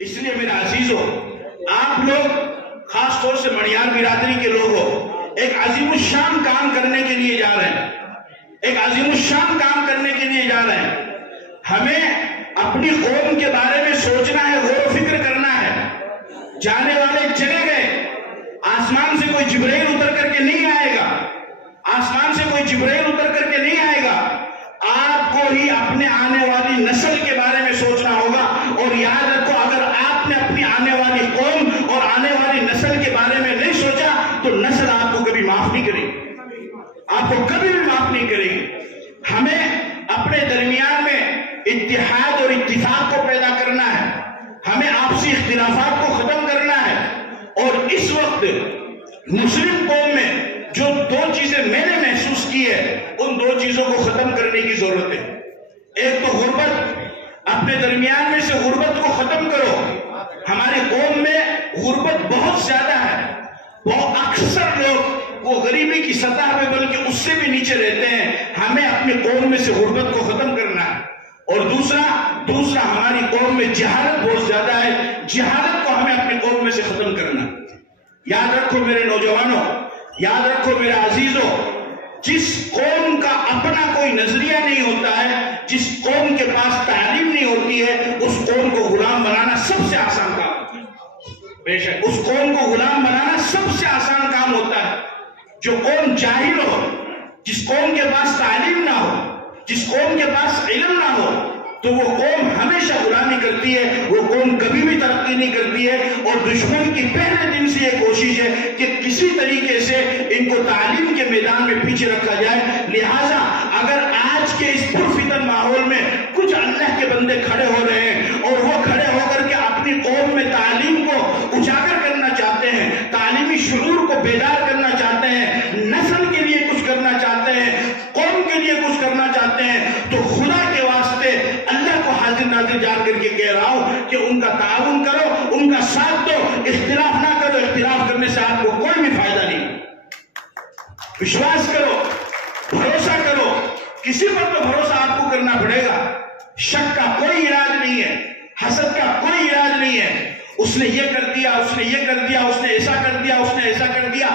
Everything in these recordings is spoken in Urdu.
اس لیے میرے عزیزو، آپ لوگ خاص طور سے مڑیار برادری کے لوگ ہو، ایک عظیم الشان کام کرنے کے لیے جا رہے ہیں، ایک عظیم الشان کام کرنے کے لیے جا رہے ہیں۔ ہمیں اپنی قوم کے بارے میں سوچنا ہے، غور و فکر کرنا ہے۔ جانے والے چلے گئے، آسمان سے کوئی جبرائیل اتر کر کے نہیں آئے گا، آسمان سے کوئی جبرائیل اتر کر کے نہیں آئے گا۔ آپ کو ہی اپنے آنے والی نسل کے بارے میں سوچنا ہوگا، اور یاد رکھو اگر آپ نے اپنی آنے والی قوم اور آنے والی نسل کے بارے میں نہیں سوچا تو نسل آپ کو کبھی معاف نہیں کرے گی، آپ کو کبھی بھی معاف نہیں کرے گی۔ ہمیں اپنے درمیان میں اتحاد اور اتفاق کو پیدا کرنا ہے، ہمیں آپسی اختلافات کو ختم کرنا ہے۔ اور اس وقت مسلم قوم میں جو دو چیزیں میں نے محسوس کی ہے، ان دو چیزوں کو ختم کرنے کی ضرورت ہے۔ ایک تو غربت، اپنے درمیان میں سے غربت کو ختم کرو۔ ہماری قوم میں غربت بہت زیادہ ہے، بہت اکثر لوگ وہ غریبی کی سطح پہ بلکہ اس سے بھی نیچے رہتے ہیں۔ ہمیں اپنی قوم میں سے غربت کو ختم کرنا ہے۔ اور دوسرا ہماری قوم میں جہالت بہت زیادہ ہے، جہالت کو ہمیں اپنی قوم میں سے ختم کرنا ہے۔ یاد رکھو میرے نوجوانوں، یاد رکھو میرے عزیزوں، جس قوم کا اپنا کوئی نظریہ نہیں ہوتا ہے، جس قوم کے پاس تعلیم نہیں ہوتی ہے، اس قوم کو غلام بنانا سب سے آسان کام ہوتا ہے۔ بے شک اس قوم کو غلام بنانا سب سے آسان کام ہوتا ہے۔ جو قوم جاہل ہو، جس قوم کے پاس تعلیم نہ ہو، جس قوم کے پاس علم نہ ہو، تو وہ قوم ہمیشہ غلامی کرتی ہے، وہ قوم کبھی بھی ترقی نہیں کرتی ہے۔ اور دشمن کی پہلے دن سے یہ کوشش ہے کہ کسی طریقے سے ان کو تعلیم کے میدان میں پیچھے رکھا جائے۔ لہٰذا اگر آج کے اس پرفتن ماحول میں کچھ اللہ کے بندے کھڑے ہو رہے ہیں اور وہ کھڑے ہو کر کے اپنی قوم میں تعلیم کو اجاگر کرنا چاہتے ہیں، تعلیمی شعور کو بیدار کرنا چاہتے ہیں، نسل کے لیے کچھ کرنا چاہتے ہیں، قوم کے لیے کچھ کرنا چاہتے ہیں، تو خدا کے واسطے اللہ کو حاضر ناظر جان کر کے کہہ رہا ہوں کہ ان کا تعاون کرو، ان کا ساتھ دو، اختلاف نہ کرو۔ اختلاف کرنے سے آپ کو کوئی بھی فائدہ نہیں۔ وشواس کرو، بھروسہ کرو، کسی پر تو بھروسہ آپ کو کرنا پڑے گا۔ شک کا کوئی علاج نہیں ہے، حسد کا کوئی علاج نہیں ہے۔ اس نے یہ کر دیا، اس نے یہ کر دیا، اس نے ایسا کر دیا، اس نے ایسا کر دیا۔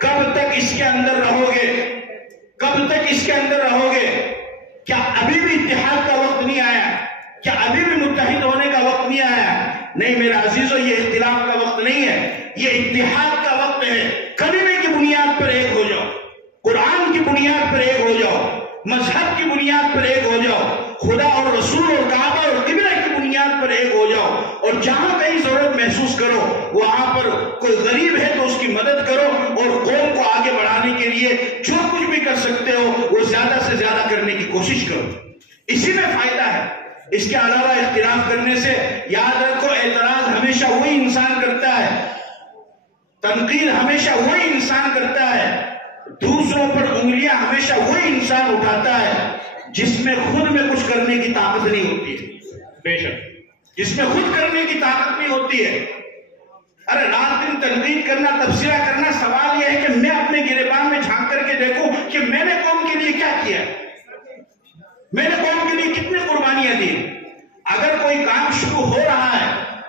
کب تک اس کے اندر رہو گے؟ کب تک اس کے اندر رہو گے؟ کیا ابھی بھی اتحاد کا وقت نہیں آیا؟ کیا ابھی بھی متحد ہونے کا وقت نہیں آیا؟ نہیں میرے عزیزو، یہ اختلاف کا وقت نہیں ہے، یہ اتحاد کا وقت ہے۔ کلمے کی بنیاد پر ایک ہو جاؤ، قرآن کی بنیاد پر ایک ہو جاؤ، مذہب کی بنیاد پر ایک ہو جاؤ، خدا اور رسول اور کعبہ اور قبلہ کی بنیاد پر ایک ہو جاؤ۔ اور جہاں کہیں ضرورت محسوس کرو، وہاں پر کوئی غریب ہے تو اس کی مدد کرو، اور قوم کو آگے بڑھانے کے لیے جو کچھ بھی کر سکتے ہو وہ زیادہ سے زیادہ کرنے کی کوشش کرو۔ اسی میں فائدہ ہے۔ اس کے علاوہ اختلاف کرنے سے یاد رکھو، اعتراض ہمیشہ وہی انسان کرتا ہے، تنقید ہمیشہ وہی انسان کرتا ہے، دوسروں پر انگلیاں ہمیشہ وہی انسان اٹھاتا ہے جس میں خود میں کچھ کرنے کی طاقت نہیں ہوتی ہے۔ بے شک جس میں خود کرنے کی طاقت نہیں ہوتی ہے۔ ارے رات دن تنقید کرنا، تبصرہ کرنا، سوال یہ ہے کہ میں اپنے گریبان میں جھانک کر کے دیکھوں کہ میں نے قوم کے لیے کیا کیا، میں نے قوم کے لیے کتنی قربانیاں دی۔ اگر کوئی کام شروع ہو رہا ہے،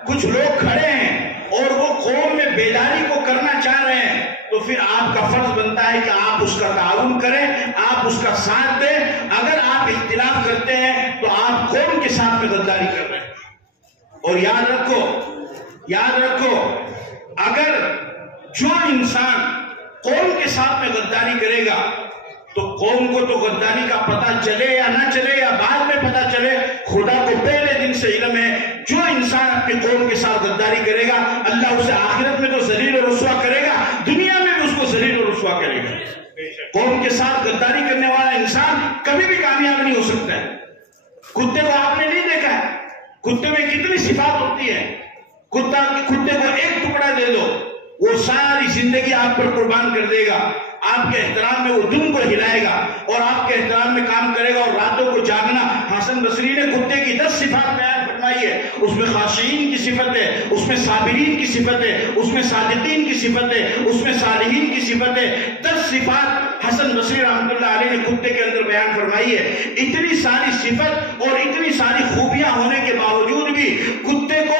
کچھ لوگ کھڑے ہیں اور وہ قوم میں بیداری کو کرنا چاہ رہے ہیں، تو پھر آپ کا فرض بنتا ہے کہ آپ اس کا تعاون کریں، آپ اس کا ساتھ دیں۔ اگر آپ اختلاف کرتے ہیں تو آپ قوم کے ساتھ میں غداری کر رہے ہیں۔ اور یاد رکھو اگر جو انسان قوم کے ساتھ میں غداری کرے گا تو قوم کو تو غداری کا پتہ چلے یا نہ چلے یا بعد میں پتہ چلے، خدا کو پہلے دن سے علم ہے۔ جو انسان اپنی قوم کے ساتھ غداری کرے گا، اللہ اسے آخرت میں تو ذلیل و رسوا کرے گا، دنیا میں بھی اس کو ذلیل و رسوا کرے گا۔ قوم کے ساتھ غداری کرنے والا انسان کبھی بھی کامیاب نہیں ہو سکتا ہے۔ کتے کو آپ نے نہیں دیکھا ہے؟ کتے میں کتنی صفات ہوتی ہے۔ کتے کو ایک ٹکڑا دے دو، وہ ساری زندگی آپ پر قربان کر دے گا، آپ کے احترام میں وہ دن کو ہلائے گا اور آپ کے احترام میں کام کرے گا اور راتوں کو جاگنا۔ حسن بصری نے کتے کی 10 صفات بیان فرمائی ہے، اس میں خاشعین کی صفت ہے، اس میں صابرین کی صفت ہے، اس میں صادقین کی صفت ہے، اس میں صالحین کی صفت ہے۔ 10 صفات حسن بصری رحمۃ اللہ علیہ نے کتے کے اندر بیان فرمائی ہے۔ اتنی ساری صفت اور اتنی ساری خوبیاں ہونے کے باوجود بھی کتے کو